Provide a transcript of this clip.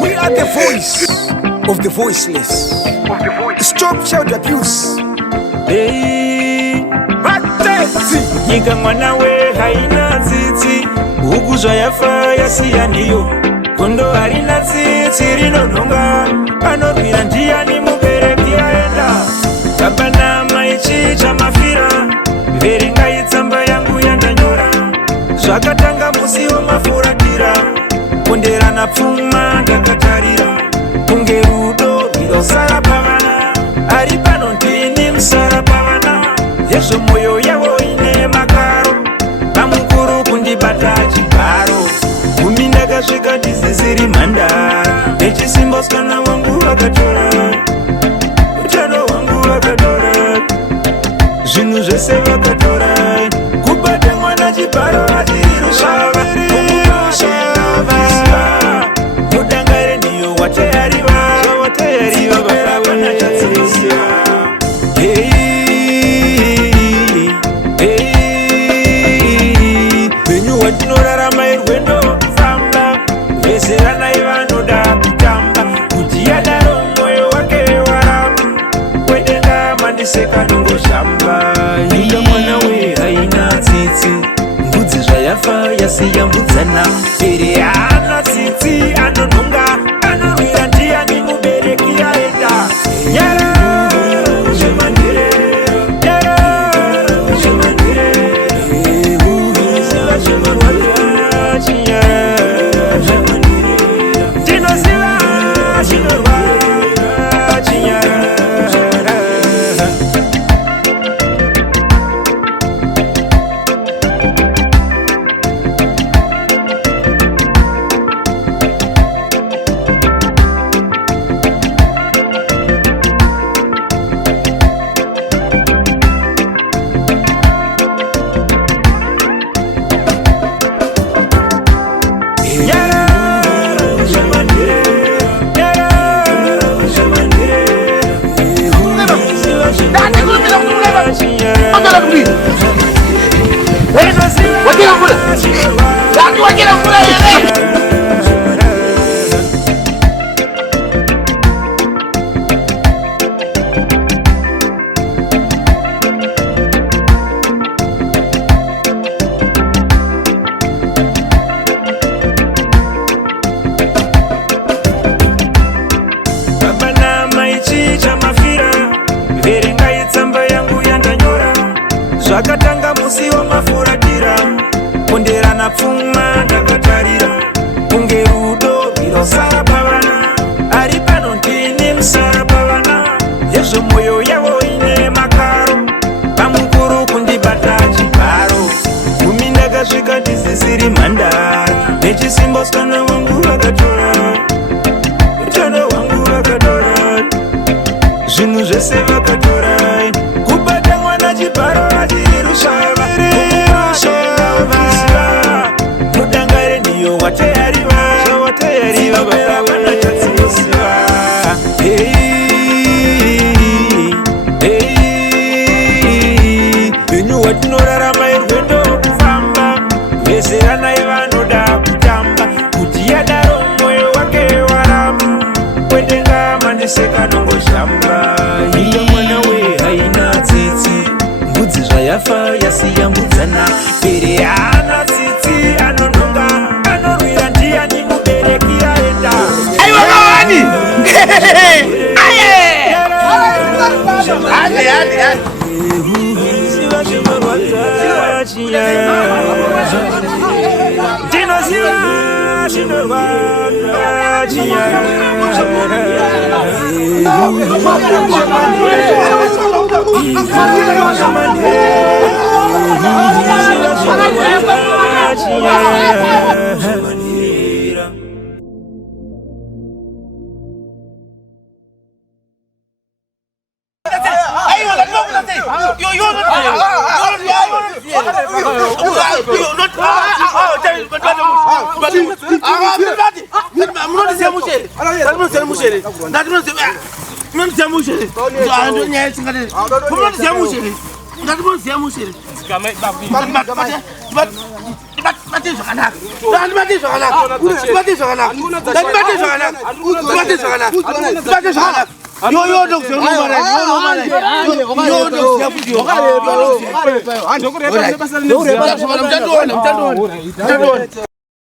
We are the voice of the voiceless. Stop child abuse. Nyika mwana we haina tsitsi, huku zvayafa yasiyaniyo. Kondo harina tsitsi rinonhonga, anorwira ndiani mubereki aenda. Baba mai chichamafira, verengai tsamba yangu yandanyora. Zvakatanga musi wemafuratira, kunderana pfuma ndakatarira. Kunge rudo rwirosara pavana, ari pano ndini musara pavana. Yezvo moyo yavo ine makaro, pamukuru kundibata chibharo. Gumi ndakasvika ndisisiri mhandara, nechisimboswana wangu vakatora, utano wangu vakatora, zvinhu zvese vakatora. Kubata mwana chibharo hatiri rushava, mudangare ndiyo wateyariva, vapana chatsirisiva. Venyu watinorarama irwendo kufamba, veseranai vanoda kutamba, kuti yadaro mwoyo wake warama, wedenga mandiseka nongoshamba. Nyika mwana we haina tsitsi, mbudzi zvayafa yasiya mbudzana. Pere haana tsitsi anonhonga, anorwira ndiani mubereki aenda. Nyara zvemandire, zvakatanga musi wemafuratira, kunderana pfuma ndakatarira. Kunge rudo rwirosara pavana, ari pano ndini musara pavana. Yezvo mwoyo yavo ine makaro, pamukuru kundibata chibharo. Gumi ndakasvika ndisisiri mhandara, nechisimboswana wangu vakatora, utano wangu vakatora, zvinhu zvese vakatora. Kubata mwana chibharo hatiri rushava, mudangare ndiyo wateyariva, vapana chatsirisiva. Venyu watinorarama irwendo kufamba, veseranai vanoda kutamba, kuti yadaro mwoyo wake warama, wedenga mandiseka nongoshamba. Nyika mwana we haina tsitsi, mbudzi zvayafa yasiya mbudzana. Pere haana tsitsi anonhonga, anorwira ndiani mubereki aenda. Aiwa kawani! Aye! Hadi. Ziva zvinorwadza chinyaya, ndinoziva zvinorwadza chinyaya. Munosiamushere. Ando nyaya singade. Munosiamushere. Ngati munosiamushere. Bate zvakanaka. Bate zvakanaka. Bate zvakanaka. Bate zvakanaka. Bate zvakanaka. Bate zvakanaka. Yo ndokuzonomara. Yo ndokuzonomara.